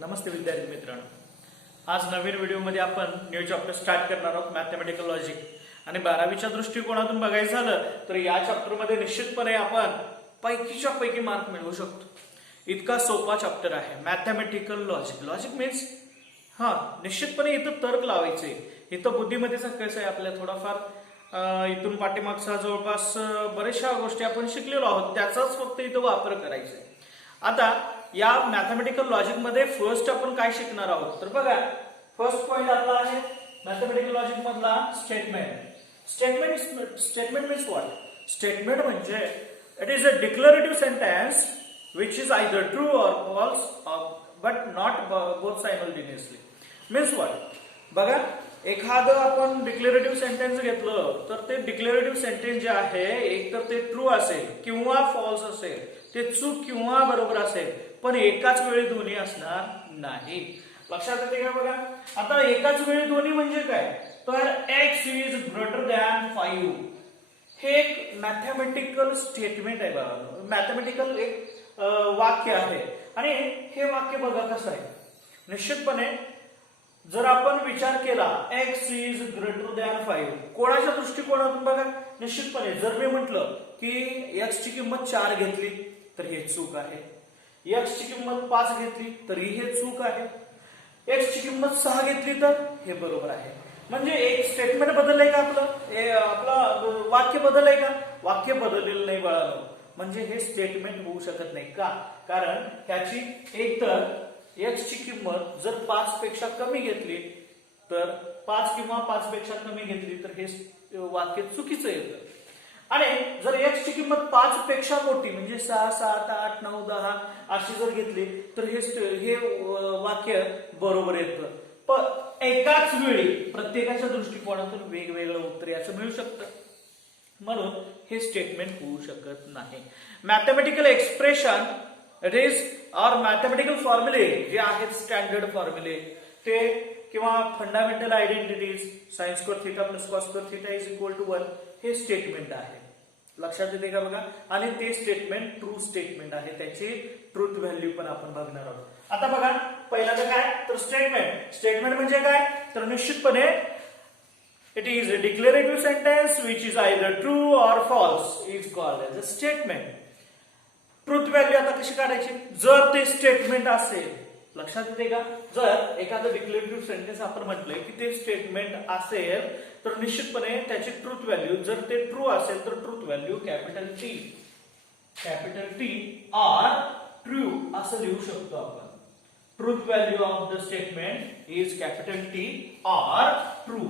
नमस्ते विद्यार्थी मित्रांनो, आज नवीन व्हिडिओमध्ये आपण न्यू चॅप्टर स्टार्ट करणार आहोत मॅथमॅटिकल लॉजिक. आणि 12वीच्या दृष्टिकोनातून बघायचं झालं तर या चॅप्टरमध्ये निश्चितपणे आपण पैकीच्या पैकी मार्क मिळवू शकतो. इतका सोपा चॅप्टर आहे मॅथमॅटिकल लॉजिक. लॉजिक मीन्स निश्चितपणे इथं तर्क लावायचे. इथं बुद्धिमत्तेचा कसं आहे आपल्या थोडाफार इथून पाठीमागचा जवळपास बऱ्याचशा गोष्टी आपण शिकलेलो आहोत, त्याचाच फक्त इथं वापर करायचा आहे. आता या मॅथमॅटिकल लॉजिक मध्ये फर्स्ट आपण काय शिकणार आहोत तर बघा, फर्स्ट पॉइंट आपला आहे मॅथमॅटिकल लॉजिक मधला statement. Statement means what? Statement म्हणजे it is a declarative sentence which is either true or false but not both simultaneously. Means what? बघा, एखादं आपण डिक्लेरेटिव्ह सेंटेन्स घेतलं तर ते डिक्लेरेटिव्ह सेंटेन्स जे आहे एक तर ते ट्रू असेल किंवा फॉल्स असेल, ते चूक किंवा बरोबर असेल, पण एकाच वेळी दोन्ही असणार नाही. लक्षात येते का? बघा, आता एकाच वेळी दोन्ही म्हणजे काय तर x इज ग्रेटर दॅन 5 हे एक मॅथमॅटिकल स्टेटमेंट आहे. बघा, मॅथमॅटिकल एक वाक्य आहे. आणि हे वाक्य बघा कसं आहे. निश्चितपणे जर आपण विचार केला x इज ग्रेटर दॅन 5 कोणाच्या दृष्टिकोनातून बघा, निश्चितपणे जर मी म्हटलं की x ची किंमत 4 घेतली तर हे चूक आहे, x ची किंमत 5 घेतली तरी हे चूक आहे, x ची किंमत 6 घेतली तर हे बरोबर आहे. म्हणजे एक स्टेटमेंट बदललंय का? आपलं वाक्य बदललंय का? वाक्य बदललेलं नाही बाळांनो. म्हणजे हे स्टेटमेंट होऊ शकत नाही. का? कारण त्याची एकतर x ची किंमत जर 5 पेक्षा कमी घेतली तर 5 किंवा 5 पेक्षा कमी घेतली तर हे वाक्य चुकीचं येतं. आणि जर x ची किंमत 5 पेक्षा मोठी म्हणजे 6, 7, 8, 9, 10 अशी जर घेतली तर हे वाक्य बरोबर येतं. पण एकाच वेळी प्रत्येकाच्या दृष्टिकोनातून वेगवेगळं उत्तर याचं मिळू शकतं, म्हणून हे स्टेटमेंट होऊ शकत नाही. Mathematical expression it is or mathematical फॉर्म्युले जे आहेत स्टँडर्ड फॉर्म्युले ते किंवा fundamental identities sin square theta plus cos square theta is equal to 1 हे स्टेटमेंट आहे. लक्षात येते का? बघा, आणि ते स्टेटमेंट ट्रू स्टेटमेंट आहे. त्याची ट्रूथ व्हॅल्यू पण आपण बघणार आहोत. आता बघा, पहिल्यांदा काय तर स्टेटमेंट म्हणजे काय तर निश्चितपणे it is a declarative sentence which is either true or false is called as a statement. Truth value आता कशी काढायची? जर ते स्टेटमेंट असेल, लक्षात येते का? जर एखादं डिक्लेरेटिव्ह सेंटेन्स आपण म्हटलंय की ते स्टेटमेंट असेल तर निश्चितपणे त्याची ट्रूथ व्हॅल्यू जर ते ट्रू असेल तर truth value capital T or true असं लिहू शकतो आपण. Truth value of the statement is capital T or true.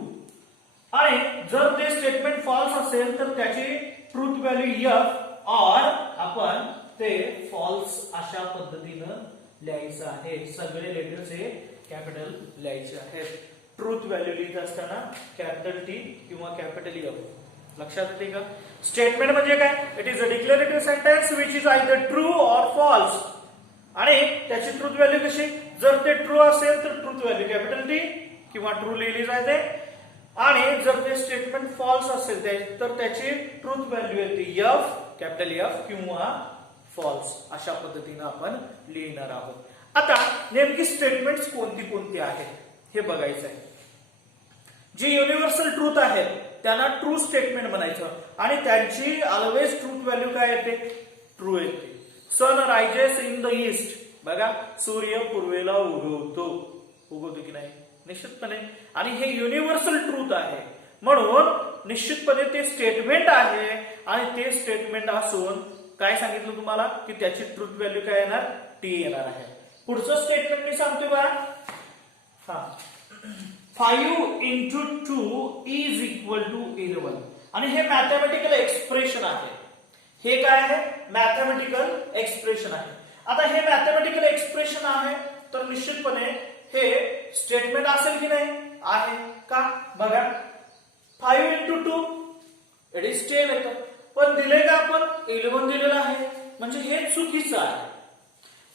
आणि जर ते स्टेटमेंट फॉल्स असेल तर त्याची ट्रूथ व्हॅल्यू एफ आर आपण ते फॉल्स अशा पद्धतीनं लिहायचं आहे. सगळे लेटर्स हे कॅपिटल लिहायचे आहेत. ट्रूथ व्हॅल्यू लिहित असताना कॅपिटल टी किंवा कॅपिटल एफ. लक्षात येते का? स्टेटमेंट म्हणजे काय? It is a declarative sentence which is either true or false. आणि त्याची ट्रूथ व्हॅल्यू कशी? जर ते ट्रू असेल तर ट्रूथ व्हॅल्यू कॅपिटल टी किंवा ट्रू लिहिली जाते. आणि जर ते स्टेटमेंट फॉल्स असेल तर त्याची ट्रूथ व्हॅल्यू येते एफ कॅपिटल एफ किंवा फॉल्स. अशा पद्धतीने आपण लिहिणार आहोत. आता नेमकी स्टेटमेंट्स कोणती आहेत हे बघायचं आहे. जी युनिव्हर्सल ट्रूथ आहेत त्यांना ट्रू स्टेटमेंट म्हणायचं आणि त्यांची ऑलवेज ट्रूथ व्हॅल्यू काय येते? ट्रू येते. सन रायजेस इन द ईस्ट. बघा, सूर्य पूर्वेला उगवतो की नाही? निश्चितपणे. आणि हे युनिव्हर्सल ट्रूथ आहे म्हणून निश्चितपणे ते स्टेटमेंट आहे. आणि ते स्टेटमेंट असून काय सांगितलं तुम्हाला की त्याची ट्रूथ व्हॅल्यू काय येणार? टी येणार आहे. पुढचं स्टेटमेंट मी सांगतोय बघा, 5 into 2 is equal to 11. आणि हे मॅथमॅटिकल एक्सप्रेशन आहे. हे काय आहे? मॅथमॅटिकल एक्सप्रेशन आहे. आता हे मॅथमॅटिकल एक्सप्रेशन आहे तर निश्चितपणे हे स्टेटमेंट असेल की नाही? आहे का? बघा, 5 into 2 इट इज 10 येतं. पण दिले का? आपण 11 दिलेलं आहे म्हणजे हे चुकीचं आहे.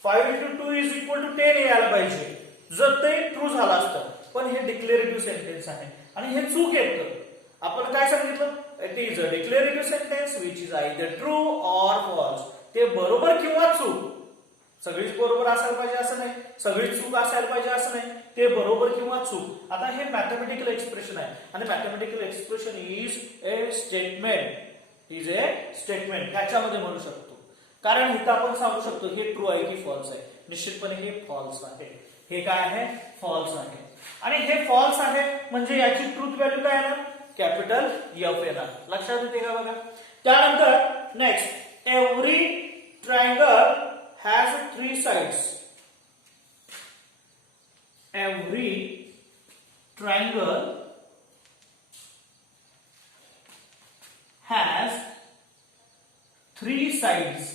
5 into 2 is equal to 10 यायला पाहिजे जर ते ट्रू झालं असतं. पण हे डिक्लेरेटिव्ह सेंटेन्स आहे आणि हे चूक येतं. आपण काय सांगितलं? It is a declarative sentence which is either true or false. ते बरोबर किंवा चूक सगळीच बरोबर असायला पाहिजे असं नाही, सगळीच चूक असायला पाहिजे असं नाही, ते बरोबर किंवा चूक. आता हे मॅथमॅटिकल एक्सप्रेशन आहे आणि mathematical expression is a statement ह्याच्यामध्ये म्हणू शकतो. कारण इथं आपण सांगू शकतो हे ट्रू आहे की फॉल्स आहे. निश्चितपणे हे फॉल्स आहे. हे काय आहे? फॉल्स आहे. आणि हे फॉल्स आहे म्हणजे याची ट्रूथ व्हॅल्यू काय येणार? कॅपिटल एफ येणार. लक्षात येते का बघा. त्यानंतर next, every triangle has 3 sides. Every triangle has 3 sides.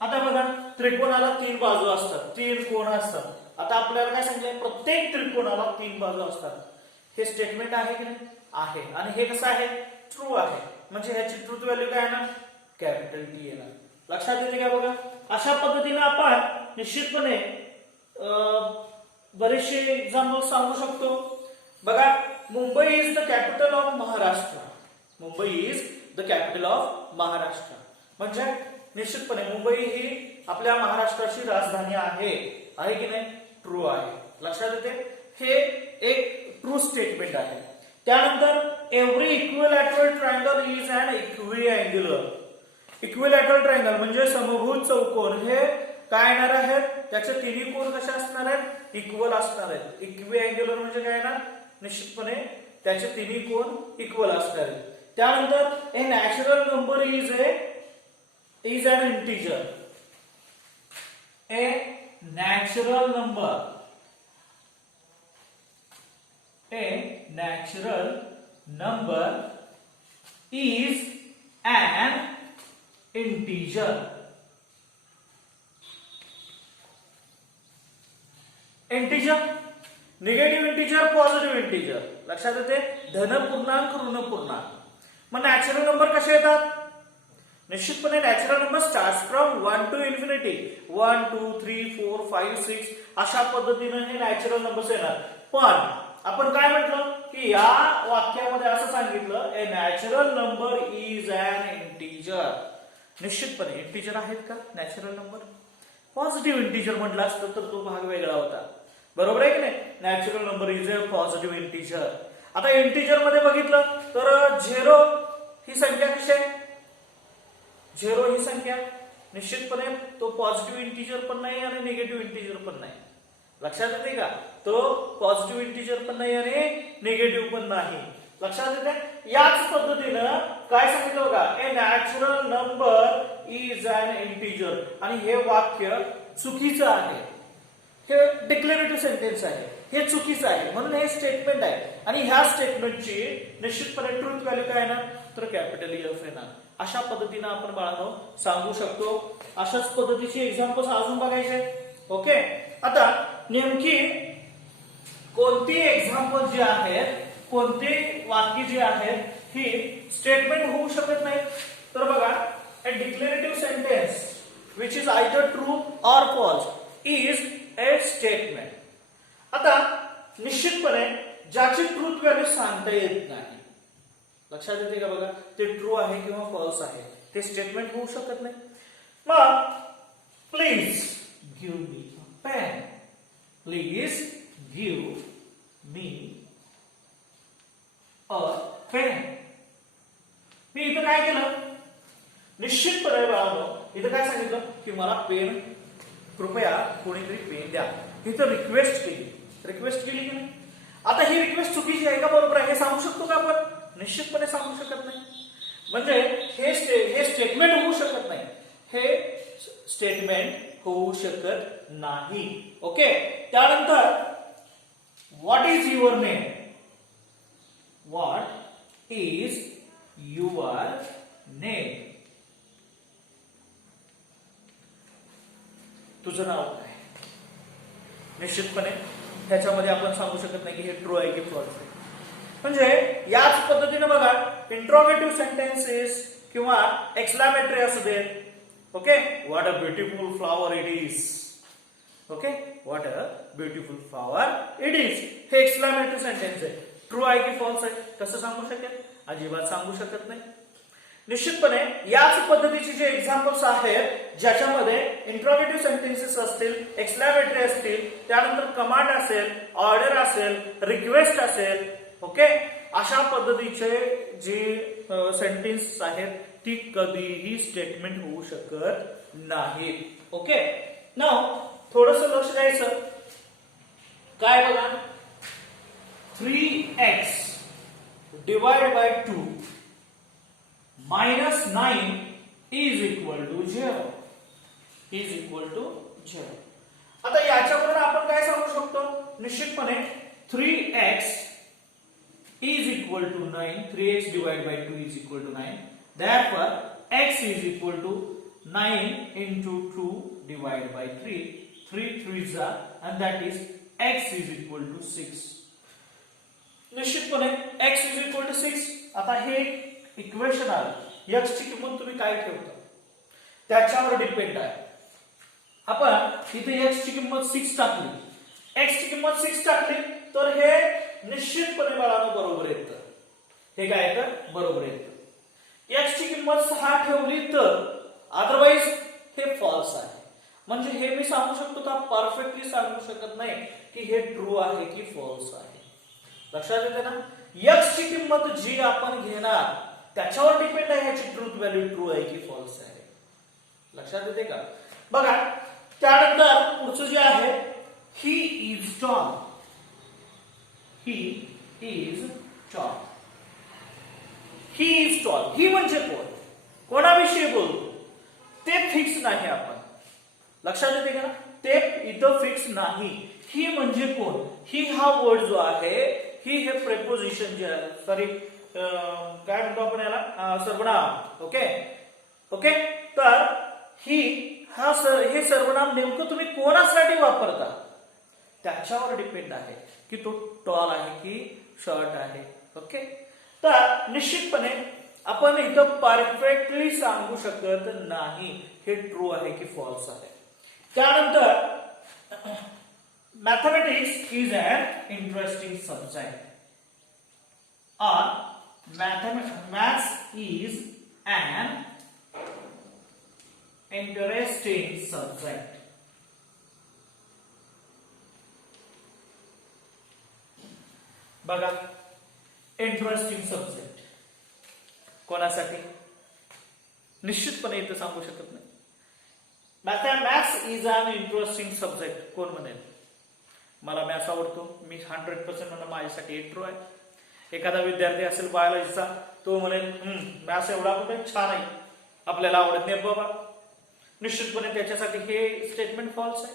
आता बघा, त्रिकोणाला 3 बाजू असतात, 3 कोण असतात. आता आपल्याला काय सांगितलंय? प्रत्येक त्रिकोणाला 3 बाजू असतात. हे स्टेटमेंट आहे की नाही? आहे. आणि हे कसं आहे? ट्रू आहे. म्हणजे ह्याची ट्रूथ व्हॅल्यू काय येणार? कॅपिटल टी येणार. लक्षात येते का बघा. अशा पद्धतीने आपण निश्चितपणे बरेचसे एक्झाम्पल सांगू शकतो. बघा, Mumbai is the capital of Maharashtra. Mumbai is the capital of Maharashtra म्हणजे निश्चितपणे मुंबई ही आपल्या महाराष्ट्राची राजधानी आहे. आहे की नाही? ट्रू आहे. लक्षात येते. हे एक ट्रू स्टेटमेंट आहे. त्यानंतर every equilateral triangle is an equiangular. Equilateral triangle म्हणजे समभुज चौकोन. हे काय येणार आहे? त्याचे तिन्ही कोन कसे असणार आहेत? इक्वल असणार आहेत. इक्विअँग्युलर म्हणजे काय येणार? निश्चितपणे त्याचे तिन्ही कोन इक्वल असणार आहेत. त्यानंतर ए natural number is an integer. A natural number is an integer. Integer, negative integer, positive integer. लक्षात येते. धन पूर्णांक, ऋण पूर्णांक. मग नॅचरल नंबर कसे येतात? निश्चितपणे natural number start from 1 to infinity. 1 2 3 4 5 6 अशा पद्धतीने हे नॅचरल नंबर्स येणार. पण आपण काय म्हटलं की या वाक्यामध्ये असं सांगितलं, a natural number is an integer. निश्चितपणे इंटिजर आहेत का नॅचरल नंबर? पॉझिटिव्ह इंटिजर म्हटलं असतं तर तो भाग वेगळा होता. बरोबर आहे की नाही? Natural number is a positive integer. आता इंटिजर मध्ये बघितलं तर 0 ही संख्या कशी आहे? 0 ही संख्या निश्चितपणे तो पॉझिटिव्ह इंटिजर पण नाही आणि निगेटिव्ह इंटिजर पण नाही. लक्षात येते का? तो पॉझिटिव्ह इंटिजर पण नाही आणि निगेटिव्ह पण नाही. लक्षात येते. याच पद्धतीनं काय सांगितलं बघा, a natural number is an integer. आणि हे वाक्य चुकीचं आहे. हे डिक्लेरेटिव्ह सेंटेन्स आहे. हे चुकीचं आहे म्हणून हे स्टेटमेंट आहे. आणि ह्या स्टेटमेंटची निश्चितपणे ट्रूथ व्हॅल्यू काय येणार? तर कॅपिटल एफ येणार. अशा पद्धतीने आपण बाळांनो सांगू शकतो. अशाच पद्धतीची एक्झाम्पल्स अजून बघायचे. ओके. आता नेमकी कोणती एक्झाम्पल जी आहेत, कोणती वाक्य जी आहेत ही स्टेटमेंट होऊ शकत नाही? तर बघा, a declarative sentence which is either true or false is a statement. आता निश्चितपणे ज्याची ट्रूथ व्हॅल्यू सांगता येत नाही. लक्षात येते का बघा? ते ट्रू आहे किंवा फॉल्स आहे, ते स्टेटमेंट होऊ शकत नाही. मग please give me a pen. Please give me a pen. मी इथं काय केलं? निश्चितपणे बाळांनो इथं काय सांगितलं की मला पेन कृपया कोणीतरी पेन द्या. इथं रिक्वेस्ट केली. रिक्वेस्ट केली की नाही? आता ही रिक्वेस्ट चुकीची आहे का बरोबर आहे हे सांगू शकतो का आपण? निश्चितपणे सांगू शकत नाही. म्हणजे हे स्टेटमेंट होऊ शकत नाही. हे स्टेटमेंट होऊ शकत नाही. ओके. त्यानंतर what is your name? What is your name? तुझं नाव काय? निश्चितपणे ह्याच्यामध्ये आपण सांगू शकत नाही की हे ट्रू आहे की फॉल्स आहे. म्हणजे याच पद्धतीने बघा, इंट्रोगेटिव्ह सेंटेन्सेस किंवा एक्सक्लेमेटरी असू दे. Okay. What a beautiful flower it is. Okay. What a beautiful flower it is. हे एक्सक्लेमेटरी सेंटेन्स आहे. ट्रू आहे की फॉल्स आहे कसं सांगू शकेल? अजिबात सांगू शकत नाही. निश्चितपणे याच पद्धतीचे जे एक्झाम्पल्स आहेत ज्याच्यामध्ये इंट्रोगेटिव्ह सेंटेन्सेस असतील, एक्सक्लेमेटरी असतील, त्यानंतर कमांड असेल, ऑर्डर असेल, रिक्वेस्ट असेल, ओके, अशा पद्धतीचे जे सेंटेन्स आहेत ती कधीही स्टेटमेंट होऊ शकत नाही. ओके, नाउ थोडस लक्ष द्यायचं. काय बघा, 3x divided by 2 minus 9 is equal to 0 is equal to 0. आता याच्यावरून आपण काय सांगू शकतो? निश्चितपणे 3x is equal to 9. 3x divided by 2 is equal to 9. Therefore x is equal to 9 into 2 divided by 3. 3 3s are, and that is x is equal to 6. निश्चितपणे x is equal to 6. आता हे equation आलं, x ची किंमत तुम्ही काय ठेवता त्याच्यावर डिपेंड आहे. आपण इथे x ची किंमत 6 टाकली, x ची किंमत 6 टाकली तर हे निश्चितपणे बाळांनो बरोबर येतं. हे काय येतं? बरोबर येतं. x ची किंमत 6 ठेवली तर अदरवाइज हे फॉल्स आहे. म्हणजे हे मी सांगू शकतो का? परफेक्टली सांगू शकत नाही की हे ट्रू आहे की फॉल्स आहे. लक्षात येते ना? x ची किंमत जी आपण घेणार त्याच्यावर डिपेंड आहे ह्याची ट्रूथ व्हॅल्यू ट्रू आहे की फॉल्स आहे. लक्षात येते का? बघा, त्यानंतर पुढचं जे आहे, he is tall. He is tall. He is tall. He म्हणजे कोण? कोणाविषयी बोलतो? ते फिक्स नाही. आपण लक्षात येते का? ते इथं फिक्स नाही. ही म्हणजे कोण? ही हा वर्ड जो आहे, ही हे प्रेपोजिशन जे आहे, सॉरी काय म्हणतो आपण याला? सर्वनाम. ओके ओके, तर ही हा हे सर्वनाम नेमकं तुम्ही कोणासाठी वापरता त्याच्यावर डिपेंड आहे की तो टॉल आहे की शॉर्ट आहे. ओके, तर निश्चितपणे आपण इथं परफेक्टली सांगू शकत नाही हे ट्रू आहे की फॉल्स आहे. त्यानंतर mathematics is an interesting subject, or maths is an interesting subject. बघा, इंटरेस्टिंग सब्जेक्ट कोणासाठी? निश्चितपणे इथं सांगू शकत नाही. Maths is an interesting subject. कोण म्हणेल मला मॅथ्स आवडतो, मी 100% म्हणणं माझ्यासाठी एक ट्रू आहे. एखादा विद्यार्थी असेल बायोलॉजीचा, तो म्हणेल मॅथ्स एवढा कुठे छान आहे, आपल्याला आवडत नाही बाबा. निश्चितपणे त्याच्यासाठी हे स्टेटमेंट फॉल्स आहे.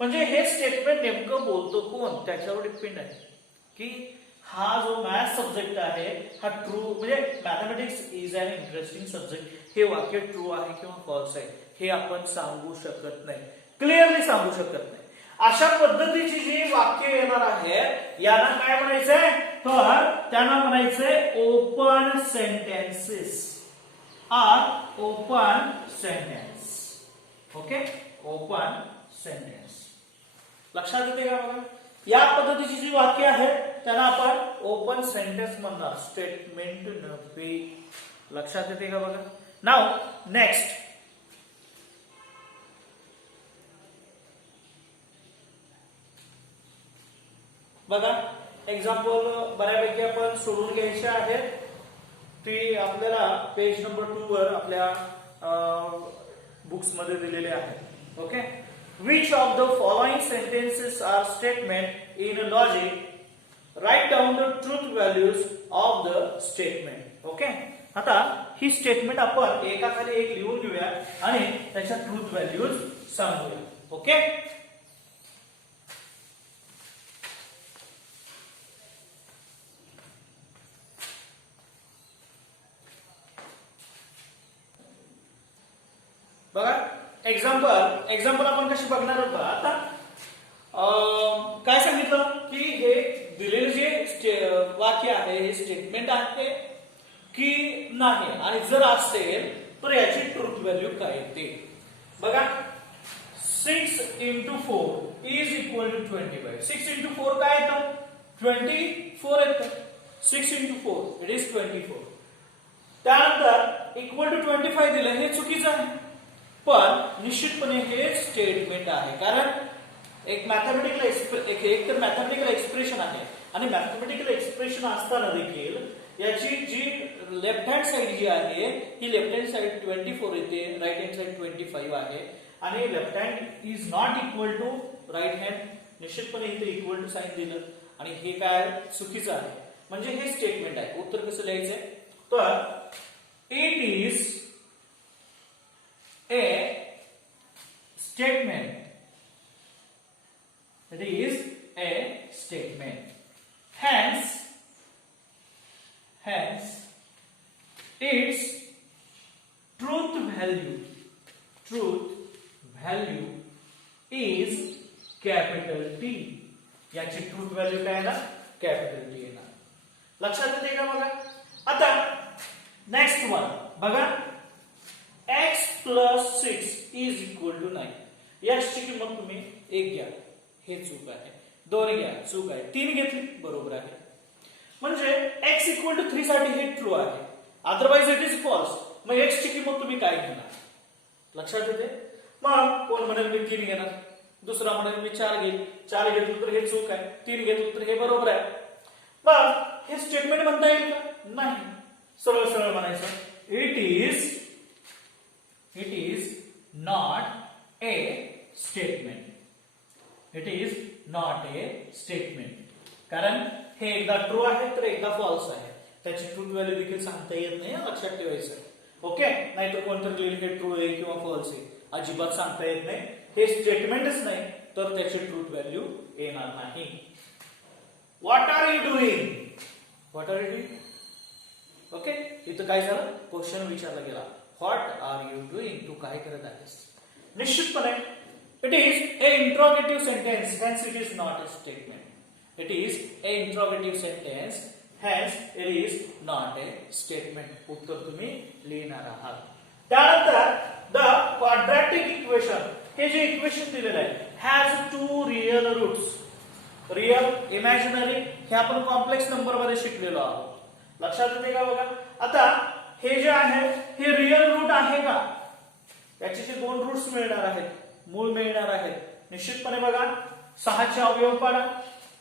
म्हणजे हे स्टेटमेंट नेमकं बोलतो कोण त्याच्यावर डिपेंड आहे की हा जो मॅथ्स सब्जेक्ट आहे हा ट्रू, म्हणजे mathematics is an interesting subject, हे वाक्य ट्रू आहे किंवा फॉल्स आहे हे आपण सांगू शकत नाही, क्लिअरली सांगू शकत नाही. अशा पद्धतीची जी वाक्य येणार आहे यांना काय म्हणायचंय? तर त्यांना म्हणायचंय open sentences are open sentence. Okay, open sentence. लक्षात येते का? बघा, या पद्धतीची जी वाक्य आहेत त्यांना आपण ओपन सेंटेन्स म्हणणार, स्टेटमेंट नव्हे. लक्षात येते का? बघा, नाव नेक्स्ट. बघा, एक्झाम्पल बऱ्यापैकी आपण सोडून घ्यायचे आहेत. ती आपल्याला पेज नंबर 2 वर आपल्या बुक्स मध्ये दिलेले आहेत. Okay, which of the following sentences are statement in logic? Write down the truth values of the statement. Okay, आता ही स्टेटमेंट आपण एकाखाली एक लिहून घेऊया आणि त्याच्या ट्रूथ व्हॅल्यूज सांगूया. ओके, बघा, एक्झाम्पल आपण कशी बघणार आहोत? आता काय सांगितलं की हे दिलेले जे वाक्य आहे हे स्टेटमेंट आहे की नाही, आणि जर असेल तर याची ट्रूथ व्हॅल्यू काय येते. बघा, 6 into 4 is equal to 25. 6 into 4 काय येतं? 24 येतं. 6 into 4 it is 24. त्यानंतर इक्वल टू 25 दिलं, हे चुकीचं आहे. पण निश्चितपणे हे स्टेटमेंट आहे, कारण एक तर मॅथमॅटिकल एक्सप्रेशन आहे आणि मॅथमॅटिकल एक्सप्रेशन असताना देखील याची जी लेफ्ट हँड साइड जी आहे ही लेफ्ट हँड साइड 24 येते, राईट हँड साइड 25 आहे आणि left hand is not equal to right hand. निश्चितपणे इथे इक्वल टू साइन दिलं आणि हे काय चुकीचं आहे, म्हणजे हे स्टेटमेंट आहे. उत्तर कसं लिहायचंय, तर it is a statement. It is a statement. Hence, its truth value is capital T. याची ट्रूथ व्हॅल्यू काय ना, कॅपिटल T येणार. लक्षात येते का बघा. आता नेक्स्ट वन बघा, x plus 6 is equal to 9. x ची किंमत तुम्ही 1 घ्या, हे चूक आहे. 2 घ्या, चूक आहे. 3 घेतली, बरोबर आहे. म्हणजे x इक्वल टू 3 साठी हे ट्रू आहे, अदरवाइज इट इज फॉल्स. मग x ची किंमत तुम्ही काय घेणार, लक्षात येते. मग कोण म्हणेल मी 3 घेणार, दुसरा म्हणेल मी 4 घेईल. 4 घेतलं तर हे चूक आहे, 3 घेतलं तर हे बरोबर आहे. मग हे स्टेटमेंट म्हणता येईल का, नाही. सरळ सरळ म्हणायचं it is not a statement. It is not a statement, कारण हे एकदा ट्रू आहे तर एकदा फॉल्स आहे. त्याची ट्रूथ व्हॅल्यू देखील सांगता येत नाही, लक्षात ठेवायचं. ओके, नाहीतर कोणतरी लिहिलं हे ट्रू आहे किंवा फॉल्स आहे, अजिबात सांगता येत नाही. हे स्टेटमेंटच नाही तर त्याची ट्रूथ व्हॅल्यू येणार नाही. What are you doing, okay, इथं काय झालं, क्वेश्चन विचारला गेला, व्हॉट आर यू डुईंग, तू काय करत आहेस. निश्चितपणे it is a interrogative sentence, hence it is not a statement. It is a interrogative sentence, hence it is not a statement. उत्तर तुम्ही लिहिणार आहात. त्यानंतर the quadratic equation, हे जे इक्वेशन दिलेलं आहे has two real roots. Real, imaginary हे आपण कॉम्प्लेक्स नंबर मध्ये शिकलेलो आहोत. लक्षात येते का बघा. आता हे जे आहे हे रियल रूट आहे का, याचे जे 2 रूट्स मिळणार आहेत, मूळ मिळणार आहेत. निश्चितपणे बघा, 6 चे अवयव पाडा.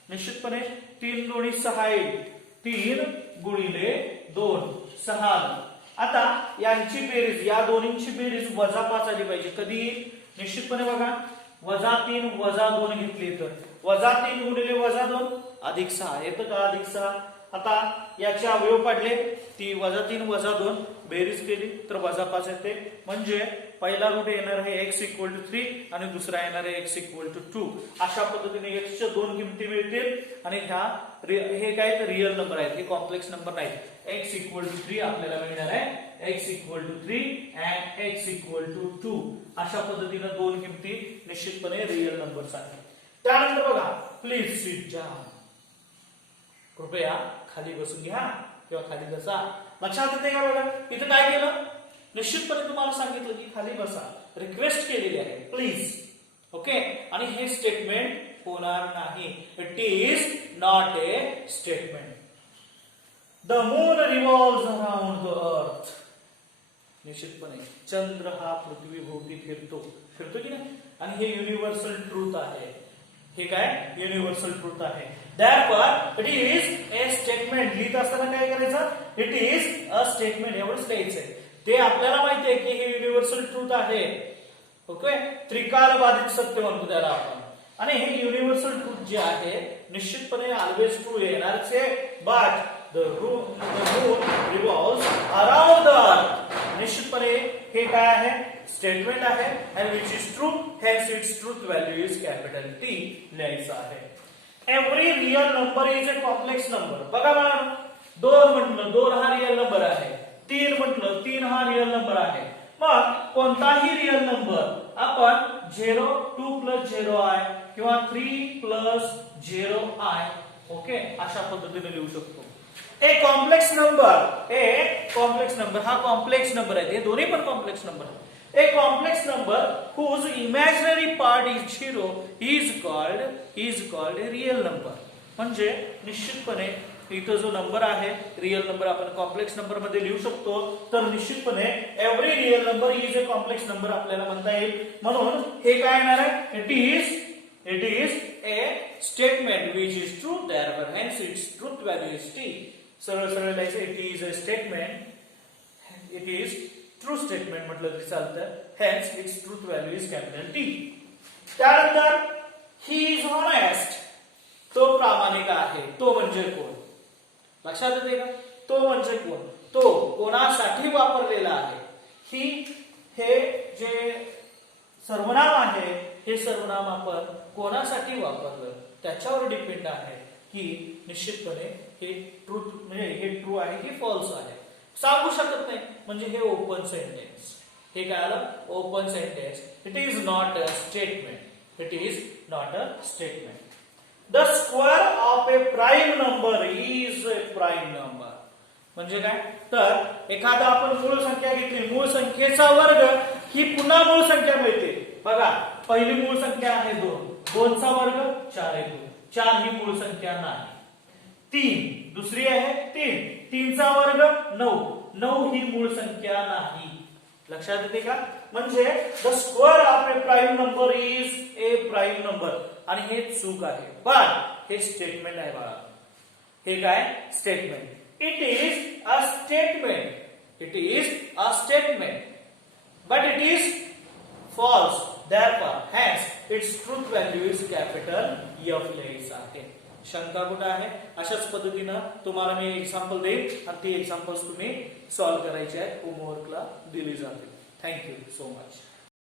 निश्चितपणे 3 दोन्ही 6 येईल, 3 गुणिले 2 6. आता यांची बेरीज, या दोन्हींची बेरीज -5 आली पाहिजे. कधी, निश्चितपणे बघा, -3 -2 घेतली तर -3 गुणिले -2 +6 येतं का, +6. आता याचे अवयव पाडले, ती -3 -2 बेरीज केली तर -5 येते. म्हणजे पहिला रूट येणार आहे x इक्वल टू 3 आणि दुसरा येणार आहे x इक्वल टू 2. अशा पद्धतीने x च्या 2 किमती मिळतील आणि हे काय तर रियल नंबर आहेत, हे कॉम्प्लेक्स नंबर नाहीत. x इक्वल टू 3 आपल्याला मिळणार आहे, x equal to 3 and x equal to 2. अशा पद्धतीने 2 किमती निश्चितपणे रियल नंबर्स आहेत. त्यानंतर बघा, प्लीज सिट डाउन, कृपया खाली बसून घ्या किंवा खाली बसा. लक्षात येते का बघा, इथे काय केलं, निश्चितपणे तुम्हाला सांगितलं की खाली बसा, रिक्वेस्ट केलेली आहे प्लीज. ओके, आणि हे स्टेटमेंट होणार नाही. It is not a statement. The moon revolves around the earth. निश्चितपणे चंद्र हा पृथ्वीभोवती फिरतो की नाही, आणि हे युनिव्हर्सल ट्रूथ आहे. हे काय युनिव्हर्सल ट्रूथ आहे. Therefore, it is a statement. लिहित असताना काय करायचं, इट इज अ स्टेटमेंट एवढंच लिहायचंय. ते आपल्याला माहिती आहे की हे युनिव्हर्सल ट्रूथ आहे. ओके, त्रिकाल बाधित सत्य म्हणतो त्याला आपण. आणि हे युनिव्हर्सल ट्रूथ जे आहे निश्चितपणे ऑलवेज ट्रू येणारच आहे. But the moon revolves around the earth. निश्चितपणे हे काय आहे, स्टेटमेंट आहे, and which is true, hence its truth value is capital T लिहायचं आहे. Every real number is a complex number. बघा मला, 2 म्हटलं 2 हा रियल नंबर आहे, 3 म्हटलं 3 हा रियल नंबर आहे. मग कोणताही रियल नंबर आपण 0 2 + 0i किंवा 3 + 0i, ओके, अशा पद्धतीने लिहू शकतो. ए कॉम्प्लेक्स नंबर, हा कॉम्प्लेक्स नंबर आहे, हे दोन्ही पण कॉम्प्लेक्स नंबर आहेत. A complex number whose imaginary part is 0 is called a real number. म्हणजे निश्चितपणे इथं जो नंबर आहे रिअल नंबर आपण कॉम्प्लेक्स नंबर मध्ये लिहू शकतो, तर निश्चितपणे every real number is a complex number आपल्याला म्हणता येईल. म्हणून हे काय येणार आहे, it is a statement which is true, therefore hence its truth value is t. सरळ सरळ लिहायचं, it is a statement, it is true statement म्हटलं तरी चालतं, hence its truth value is capital T. त्यानंतर he is honest, तो प्रामाणिक आहे. तो म्हणजे कोण, लक्षात येते का? तो म्हणजे कोण, तो कोणासाठी वापरलेला आहे. ही हे जे सर्वनाम आहे, हे सर्वनाम आपण कोणासाठी वापरलं त्याच्यावर डिपेंड आहे की निश्चितपणे हे ट्रूथ म्हणजे हे ट्रू आहे की फॉल्स आहे. सांगू शकत नाही म्हणजे हे ओपन सेंटेन्स. हे काय आलं, open sentence. It is not a statement, it is not a statement. The square of A prime number is a prime number म्हणजे काय, तर एखादा आपण मूळ संख्या घेतली, मूळ संख्येचा वर्ग ही पुन्हा मूळ संख्या मिळते. बघा, पहिली मूळ संख्या आहे 2, 2 चा वर्ग 4 येतो, 4 ही मूळ संख्या नाही. 3 दुसरी आहे 3, 3 चा वर्ग 9, 9 ही मूळ संख्या नाही. लक्षात येते का? म्हणजे the square of A prime number is a prime number. आणि हे चूक आहे, पण हे स्टेटमेंट आहे बाळा. हे काय statement, it is a statement, it is a statement, but it is false, therefore hence its truth value is capital F लिहायचं आहे. शंका कुठे आहे? अशाच पद्धतीनं तुम्हाला मी एक्झाम्पल देईन आणि ती एक्झाम्पल्स तुम्ही सॉल्व्ह करायचे आहेत, होमवर्कला दिली जातील. Thank you so much.